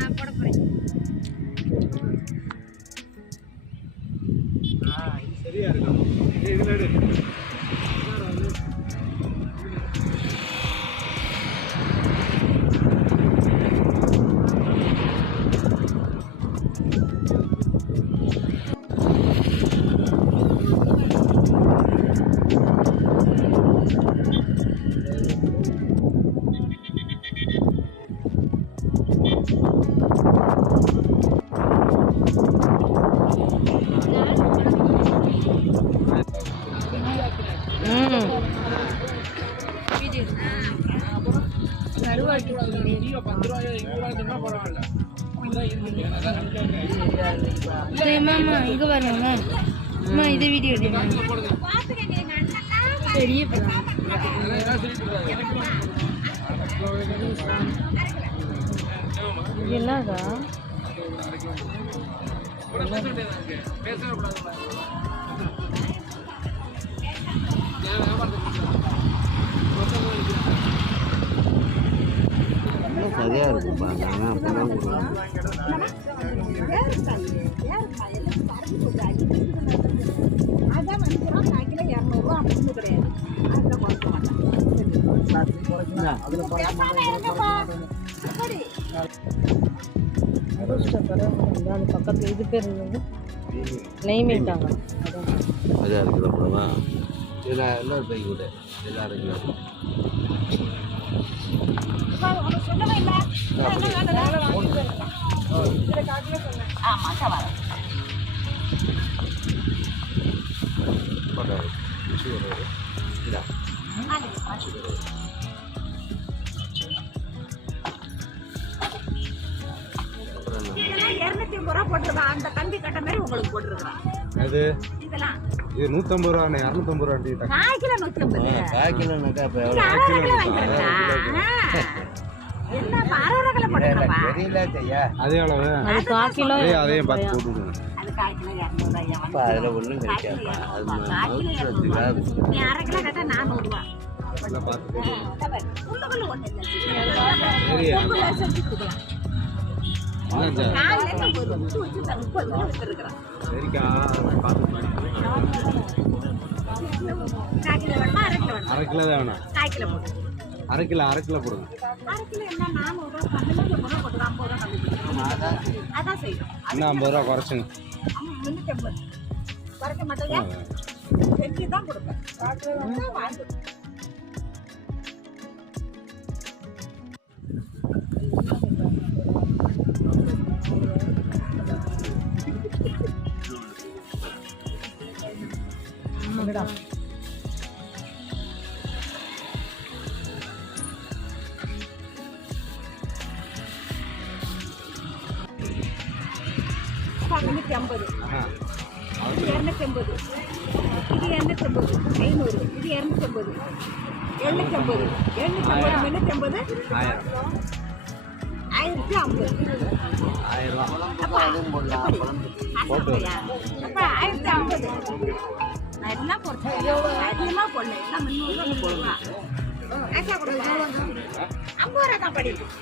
நான் போட போறேன். இது சரியா இருக்கும். இதுல எடு. இங்க பாருங்க இது வீடியோ பெரிய என்னதா சரியா இருக்குப்பா. நாங்கள் அப்படிதான் கொடுக்கணும். பக்கத்துல இது பேர் நெய் மீட்டாங்க சரியா இருக்குது அப்புறமா இதில் இன்னொரு பை கூட இதில் அரைக்கலாம். அந்த கம்பி கட்ட மாதிரி உங்களுக்கு போட்டுருக்கான். அது இது 150 ரூபா 250 ரூபா கால் கிலோ 150. கால் கிலோனாக்கா இப்போ எவ்வளோ? தெரியல செய்யா. அதே அளவு அதையும் பார்த்து போட்டுவிடுங்க. அதில் ஒன்றும் கிடைக்காதுப்பா. அது மவுத்துறதுக்காக சரிக்கா அரை கிலோ தான் வேணும். அரை கிலோ போடுங்க. இன்னும் 50 ரூபா குறைச்சுங்க. இது 250, இது 250, 500, இது 250, 750, 750, 1050. அப்ப 1050. நான் எல்லாம் போட்டேன். அதிகமா போடல. எல்லாம் 300 போடுவேன். ஆச்சா கொடுங்க. 50 ரூபா தான் படிக்கும்.